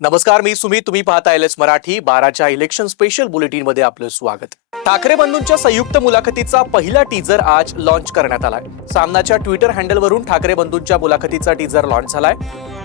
नमस्कार, मी सुमित. तुम्ही पाहता एलएस मराठी. 12च्या इलेक्शन स्पेशल बुलेटिन मध्ये आपलं स्वागत. ठाकरे बंधूंच्या संयुक्त मुलाखतीचा पहिला टीजर आज लॉन्च करण्यात आलाय. सामनाच्या ट्विटर हँडलवरून ठाकरे बंधूंच्या मुलाखतीचा टीजर लॉन्च झालाय.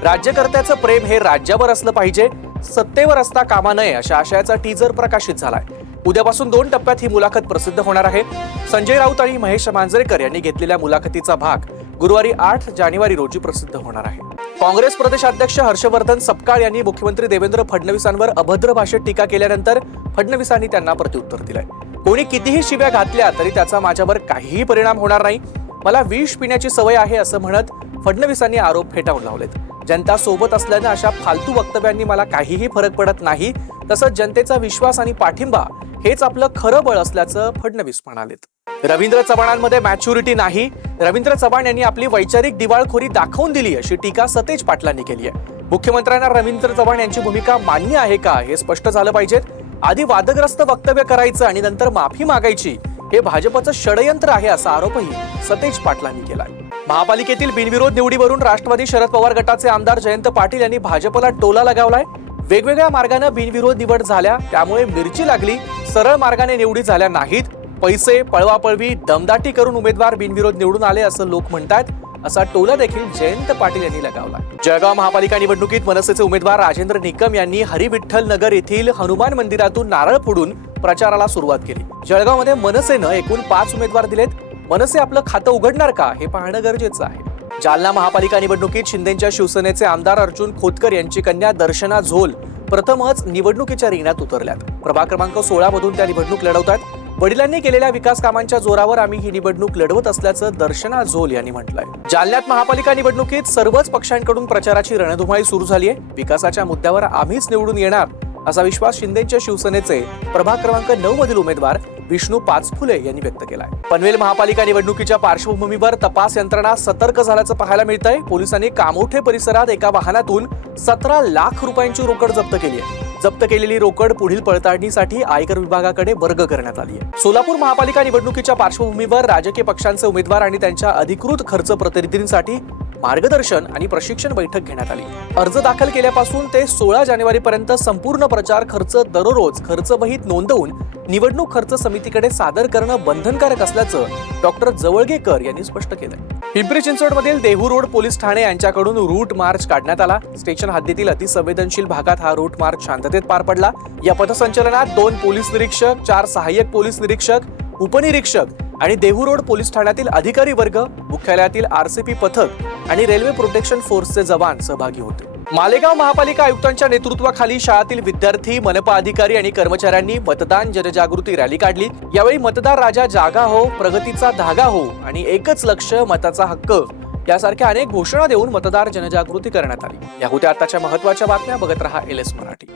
राज्यकर्त्याचं प्रेम हे राज्यावर असलं पाहिजे, सत्तेवर असता कामा नये अशा आशयाचा टीजर प्रकाशित झालाय. उद्यापासून 2 टप्प्यात ही मुलाखत प्रसिद्ध होणार आहे. संजय राऊत आणि महेश मांजरेकर यांनी घेतलेल्या मुलाखतीचा भाग गुरुवारी 8 जानेवारी रोजी प्रसिद्ध होणार आहे. काँग्रेस प्रदेशाध्यक्ष हर्षवर्धन सपकाळ यांनी मुख्यमंत्री देवेंद्र फडणवीसांवर अभद्र भाषेत टीका केल्यानंतर फडणवीसांनी त्यांना प्रत्युत्तर दिलंय. कोणी कितीही शिव्या घातल्या तरी त्याचा माझ्यावर काहीही परिणाम होणार नाही. मला विष पिण्याची सवय आहे असं म्हणत फडणवीसांनी आरोप फेटाळून लावलेत. जनता सोबत असल्यानं अशा फालतू वक्तव्यांनी मला काहीही फरक पडत नाही. तसंच जनतेचा विश्वास आणि पाठिंबा हेच आपलं खरं बळ असल्याचं फडणवीस म्हणालेत. रवींद्र चव्हाणांमध्ये मॅच्युरिटी नाही. रवींद्र चव्हाण यांनी आपली वैचारिक दिवाळखोरी दाखवून दिली अशी टीका सतेज पाटलांनी केली आहे. मुख्यमंत्र्यांना रवींद्र चव्हाण यांची भूमिका मान्य आहे का हे स्पष्ट झालं पाहिजे. आधी वादग्रस्त वक्तव्य करायचं आणि नंतर माफी मागायची हे भाजपचं षडयंत्र आहे असा आरोपही सतेज पाटलांनी केलाय. महापालिकेतील बिनविरोध निवडीवरून राष्ट्रवादी शरद पवार गटाचे आमदार जयंत पाटील यांनी भाजपला टोला लगावलाय. वेगवेगळ्या मार्गाने बिनविरोध निवड झाल्या त्यामुळे मिरची लागली. सरळ मार्गाने निवडी झाल्या नाहीत. पैसे, पळवापळवी, दमदाटी करून उमेदवार बिनविरोध निवडून आले असं लोक म्हणतात असा टोला देखील जयंत पाटील यांनी लगावला. जळगाव महापालिका निवडणुकीत मनसेचे उमेदवार राजेंद्र निकम यांनी हरिविठ्ठल नगर येथील हनुमान मंदिरातून नारळ फोडून प्रचाराला सुरुवात केली. जळगावमध्ये मनसेनं एकूण 5 उमेदवार दिलेत. मनसे आपलं खातं उघडणार का हे पाहणं गरजेचं आहे. जालना महापालिका निवडणुकीत शिंदेच्या शिवसेनेचे आमदार अर्जुन खोतकर यांची कन्या दर्शना झोल प्रथमच निवडणुकीच्या रिंगणात उतरल्यात. प्रभाग क्रमांक 16 मधून त्या निवडणूक लढवतात. वडिलांनी केलेल्या विकास कामांच्या जोरावर आम्ही ही निवडणूक लढवत असल्याचं दर्शना झोल यांनी म्हटलंय. जालन्यात महापालिका निवडणुकीत सर्वच पक्षांकडून प्रचाराची रणधुमाळी सुरू झाली आहे. विकासाच्या मुद्द्यावर आम्हीच निवडून येणार असा विश्वास शिंदेच्या शिवसेनेचे प्रभाग क्रमांक 9 मधील उमेदवार विष्णू पाचफुले यांनी व्यक्त केलाय. पनवेल महापालिका निवडणुकीच्या पार्श्वभूमीवर तपास यंत्रणा सतर्क झाल्याचं पाहायला मिळतंय. पोलिसांनी कामोठे परिसरात एका वाहनातून 17 लाख रुपयांची रोकड जप्त केली आहे. जप्त केलेली रोकड पुढील पडताळणीसाठी आयकर विभागाकडे वर्ग करण्यात आली आहे. सोलापूर महापालिका निवडणुकीच्या पार्श्वभूमीवर राजकीय पक्षांचे उमेदवार आणि त्यांच्या अधिकृत खर्च प्रतिनिधींसाठी मार्गदर्शन आणि प्रशिक्षण बैठक घेण्यात आली. अर्ज दाखल केल्यापासून ते 16 जानेवारीपर्यंत संपूर्ण प्रचार खर्च दररोज खर्चवहीत नोंदवून निवडणूक खर्च समितीकडे सादर करणं बंधनकारक असल्याचं डॉक्टर जवळगेकर यांनी स्पष्ट केलं. पिंपरी चिंचवडमधील देहू रोड पोलीस ठाणे यांच्याकडून रूट मार्च काढण्यात आला. स्टेशन हद्दीतील अतिसंवेदनशील भागात हा रूट मार्च शांततेत पार पडला. या पथसंचलनात 2 पोलीस निरीक्षक, 4 सहाय्यक पोलीस निरीक्षक, उपनिरीक्षक आणि देहू रोड पोलीस ठाण्यातील अधिकारी वर्ग, मुख्यालयातील आरसीपी पथक आणि रेल्वे प्रोटेक्शन फोर्सचे जवान सहभागी होते. मालेगाव महापालिका आयुक्तांच्या नेतृत्वाखाली शाळातील विद्यार्थी, मनपा अधिकारी आणि कर्मचाऱ्यांनी मतदान जनजागृती रॅली काढली. यावेळी मतदार राजा जागा हो, प्रगतीचा धागा हो आणि एकच लक्ष मताचा हक्क यासारख्या अनेक घोषणा देऊन मतदार जनजागृती करण्यात आली. या होत्या आताच्या महत्त्वाच्या बातम्या. बघत रहा एलएस मराठी.